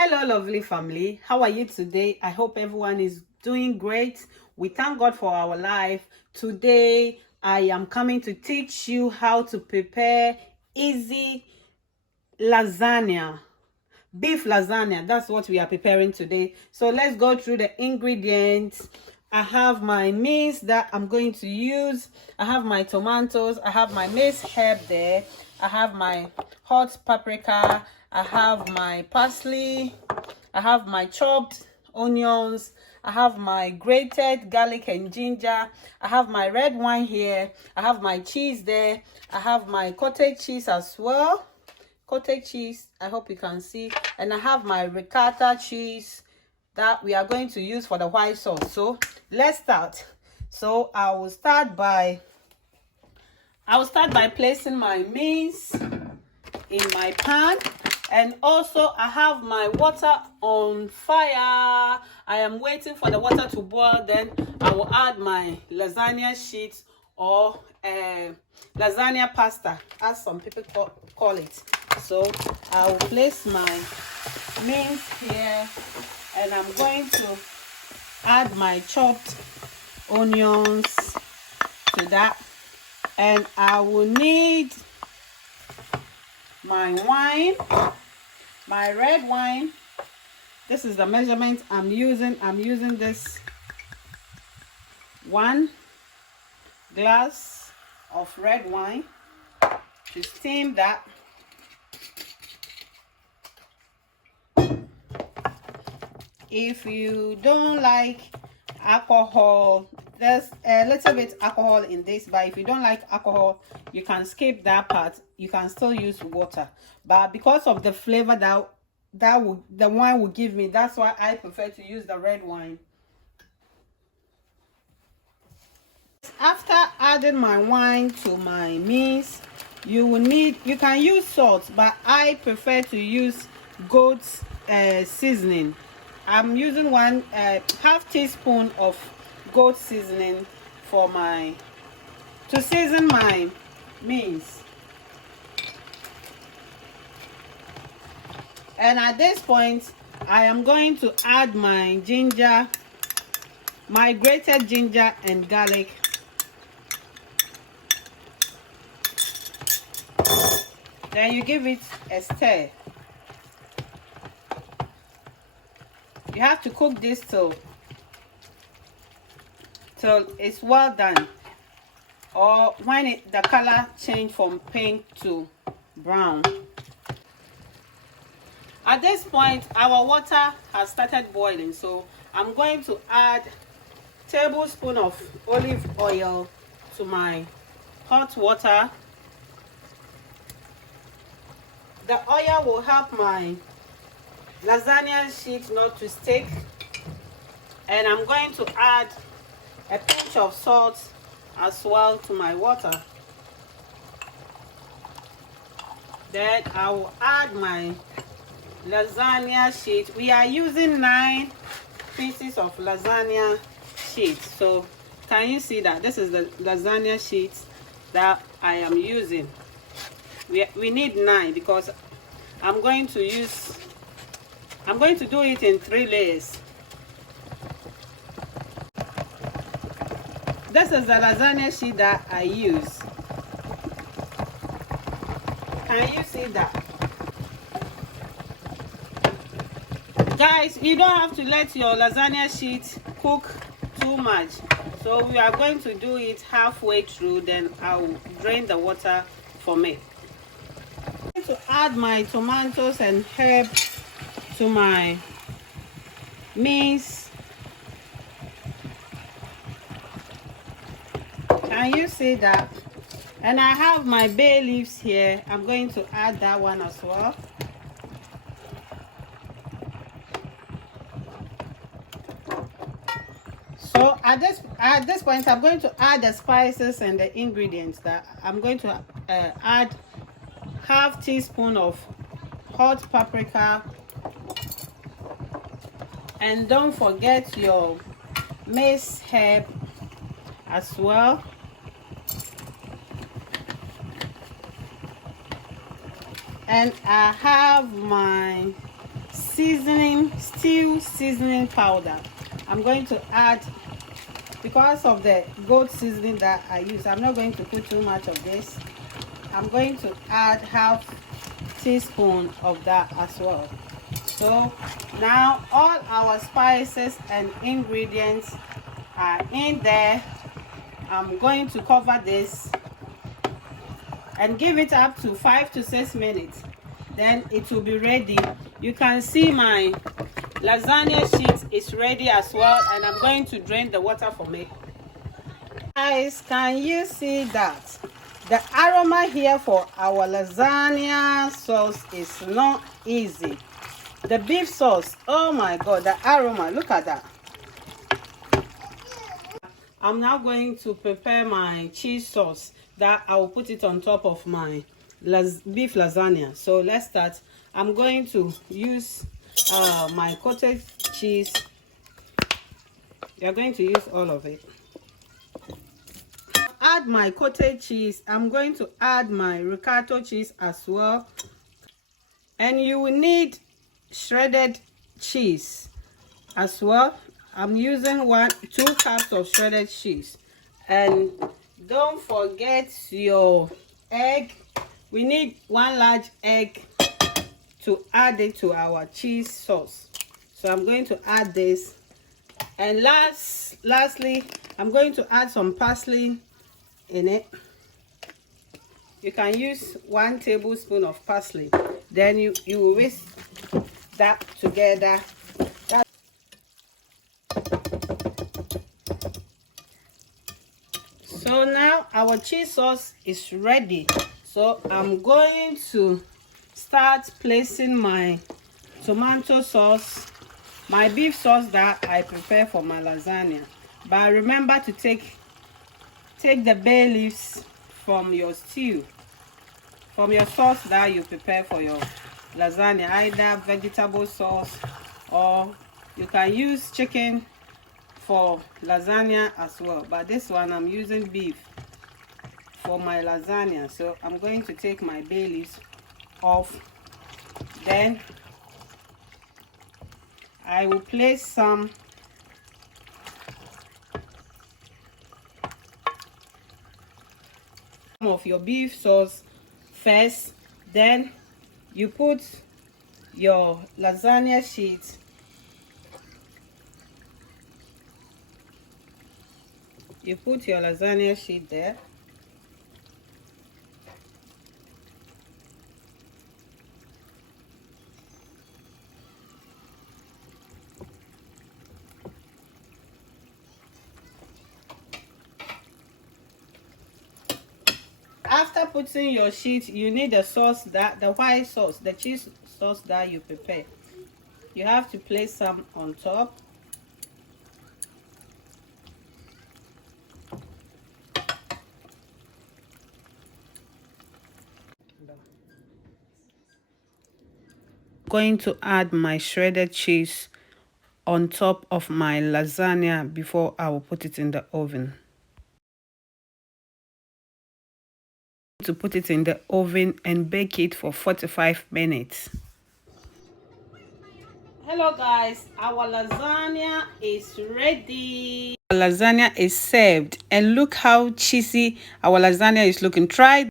Hello lovely family, how are you today? I hope everyone is doing great. We thank God for our life. Today I am coming to teach you how to prepare easy lasagna, beef lasagna. That's what we are preparing today. So let's go through the ingredients. I have my mince that I'm going to use. I have my tomatoes. I have my minced herb there. I have my hot paprika. I have my parsley. I have my chopped onions. I have my grated garlic and ginger. I have my red wine here. I have my cheese there. I have my cottage cheese as well. Cottage cheese, I hope you can see. And I have my ricotta cheese that we are going to use for the white sauce. So let's start. So I will start by placing my mince in my pan, and also I have my water on fire. I am waiting for the water to boil. Then I will add my lasagna sheets, or lasagna pasta, as some people call it. So I will place my mince here, and I'm going to add my chopped onions to that, and I will need my wine, my red wine. This is the measurement I'm using. I'm using this 1 glass of red wine to steam that. If you don't like alcohol, there's a little bit alcohol in this, but if you don't like alcohol, you can skip that part. You can still use water, but because of the flavor the wine will give me, that's why I prefer to use the red wine. After adding my wine to my mince, you can use salt, but I prefer to use goat seasoning. I'm using one half teaspoon of goat seasoning to season my mince. And at this point, I am going to add my ginger, my grated ginger and garlic. Then you give it a stir. You have to cook this till it's well done, or when the color change from pink to brown. At this point, our water has started boiling, so I'm going to add a tablespoon of olive oil to my hot water. The oil will help my lasagna sheet not to stick, and I'm going to add a pinch of salt as well to my water. Then I will add my lasagna sheet. We are using 9 pieces of lasagna sheet. So can you see that this is the lasagna sheet that I am using? We need 9 because I'm going to do it in 3 layers. This is the lasagna sheet that I use. Can you see that? Guys, you don't have to let your lasagna sheet cook too much. So we are going to do it halfway through, then I'll drain the water for me. I'm going to add my tomatoes and herbs to my mince. Can you see that? And I have my bay leaves here. I'm going to add that one as well. So at this point, I'm going to add the spices and the ingredients. That I'm going to add half teaspoon of hot paprika, and don't forget your minced herb as well. And I have my stew seasoning powder. I'm going to add, because of the goat seasoning that I use, I'm not going to put too much of this. I'm going to add half teaspoon of that as well. So now all our spices and ingredients are in there. I'm going to cover this and give it up to 5 to 6 minutes. Then it will be ready. You can see my lasagna sheet is ready as well, and I'm going to drain the water from it. Guys, can you see that? The aroma here for our lasagna sauce is not easy. The beef sauce, oh my god, the aroma, look at that. I'm now going to prepare my cheese sauce that I will put it on top of my beef lasagna. So let's start. I'm going to use my cottage cheese. You're going to use all of it. Add my cottage cheese. I'm going to add my ricotta cheese as well, and you will need shredded cheese as well. I'm using 2 cups of shredded cheese, and don't forget your egg. We need 1 large egg to add it to our cheese sauce. So I'm going to add this, and lastly I'm going to add some parsley in it. You can use 1 tablespoon of parsley. Then you will whisk that together. So now our cheese sauce is ready. So I'm going to start placing my tomato sauce, my beef sauce that I prepare for my lasagna. But remember to take the bay leaves from your stew, from your sauce that you prepare for your lasagna, either vegetable sauce, or you can use chicken for lasagna as well. But this one I'm using beef for my lasagna. So I'm going to take my bay leaves off. Then I will place some of your beef sauce first. Then you put your lasagna sheet. You put your lasagna sheet there. After putting your sheet, you need the sauce, the white sauce, the cheese sauce that you prepare. You have to place some on top. Going to add my shredded cheese on top of my lasagna before I will put it in the oven. To put it in the oven and bake it for 45 minutes. Hello guys, our lasagna is ready. Our lasagna is served, and look how cheesy our lasagna is looking. Try